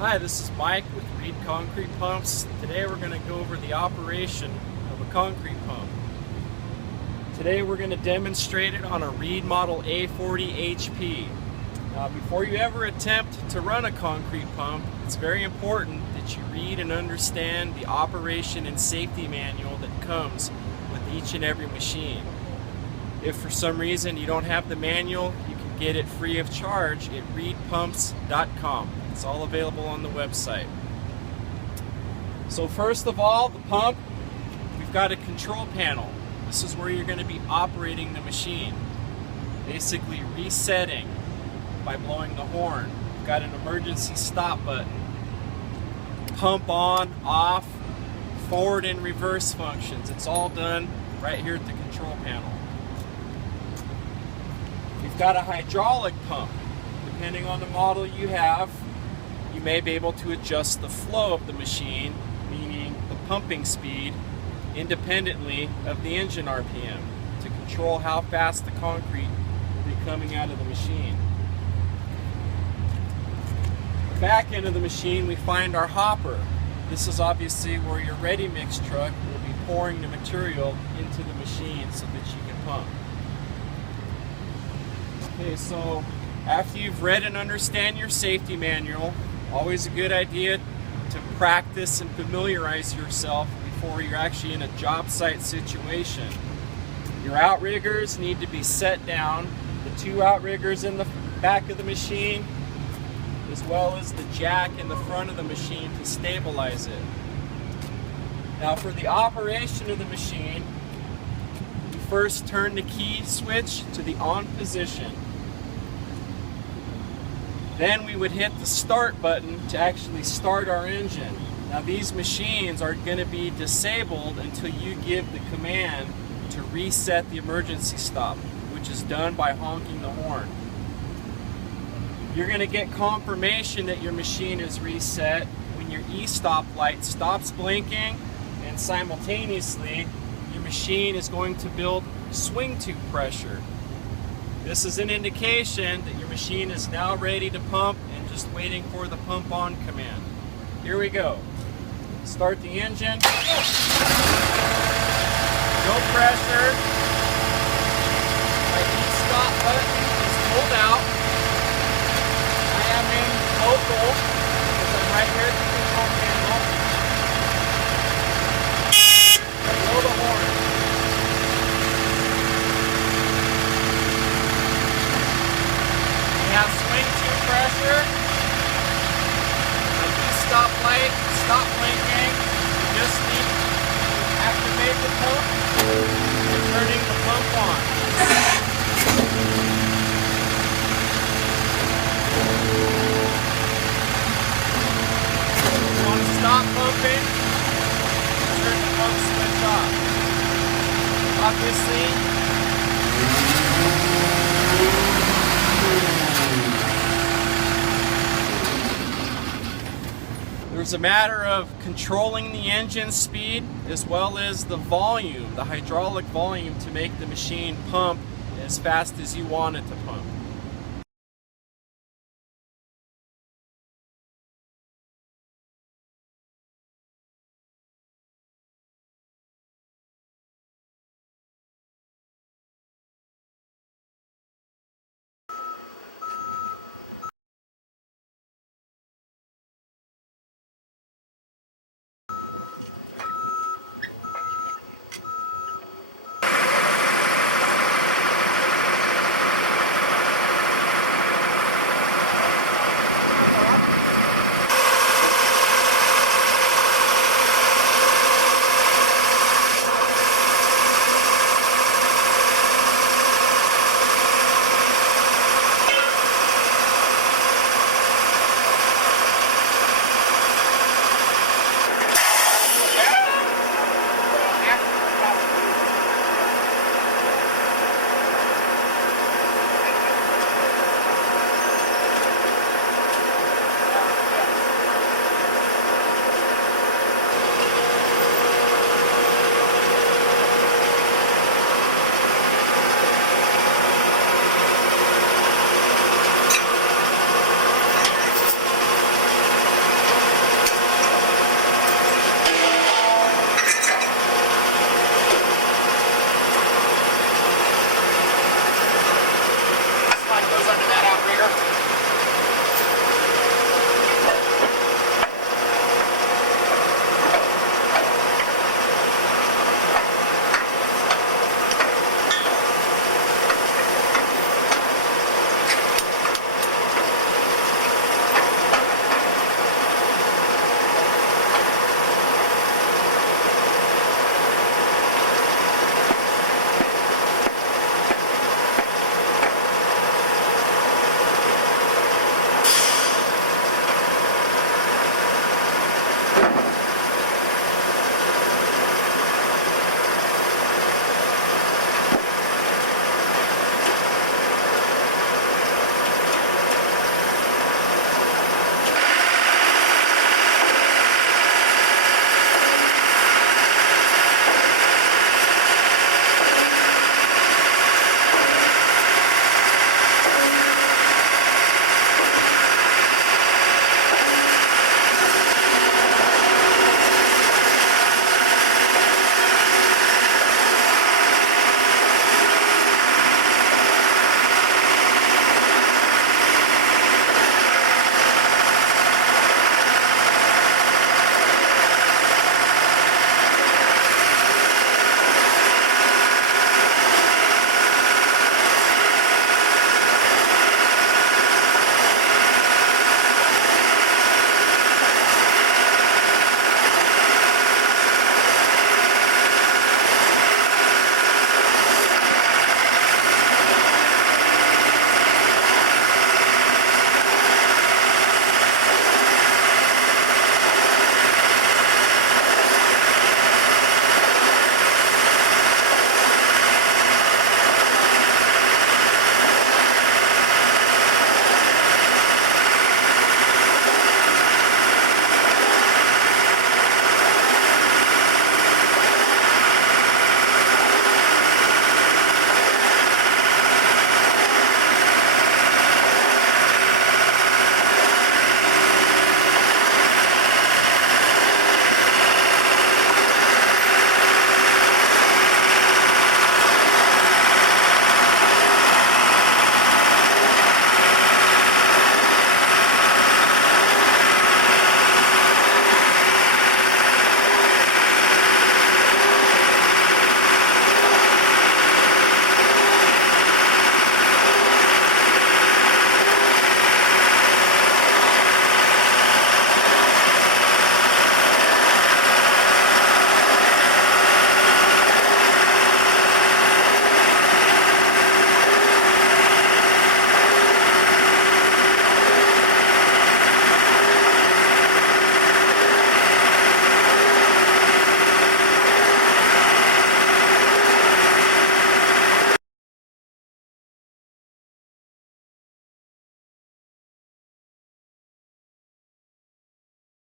Hi, this is Mike with Reed Concrete Pumps. Today we're going to go over the operation of a concrete pump. Today we're going to demonstrate it on a Reed Model A40 HP. Now, before you ever attempt to run a concrete pump, it's very important that you read and understand the operation and safety manual that comes with each and every machine. If for some reason you don't have the manual, you can get it free of charge at reedpumps.com. It's all available on the website. So first of all, the pump, we've got a control panel. This is where you're going to be operating the machine. Basically resetting by blowing the horn. We've got an emergency stop button. Pump on, off, forward and reverse functions. It's all done right here at the control panel. We've got a hydraulic pump. Depending on the model you have, you may be able to adjust the flow of the machine, meaning the pumping speed, independently of the engine RPM to control how fast the concrete will be coming out of the machine. The back end of the machine, we find our hopper. This is obviously where your ready mix truck will be pouring the material into the machine so that you can pump. Okay, so after you've read and understand your safety manual, always a good idea to practice and familiarize yourself before you're actually in a job site situation. Your outriggers need to be set down, the two outriggers in the back of the machine, as well as the jack in the front of the machine to stabilize it. Now for the operation of the machine, you first turn the key switch to the on position. Then we would hit the start button to actually start our engine. Now these machines are going to be disabled until you give the command to reset the emergency stop, which is done by honking the horn. You're going to get confirmation that your machine is reset when your e-stop light stops blinking, and simultaneously your machine is going to build swing tube pressure. This is an indication that your machine is now ready to pump and just waiting for the pump on command. Here we go. Start the engine. No pressure. My e-stop button is pulled out. I am in local because I'm right here at the control panel. Blow the horn. We have swing tube pressure. My e-stop light, stop blinking. You just need to activate the pump and turning the pump on. If you want to stop pumping, turn the pump switch off. Obviously, there's a matter of controlling the engine speed as well as the volume, the hydraulic volume, to make the machine pump as fast as you want it to pump.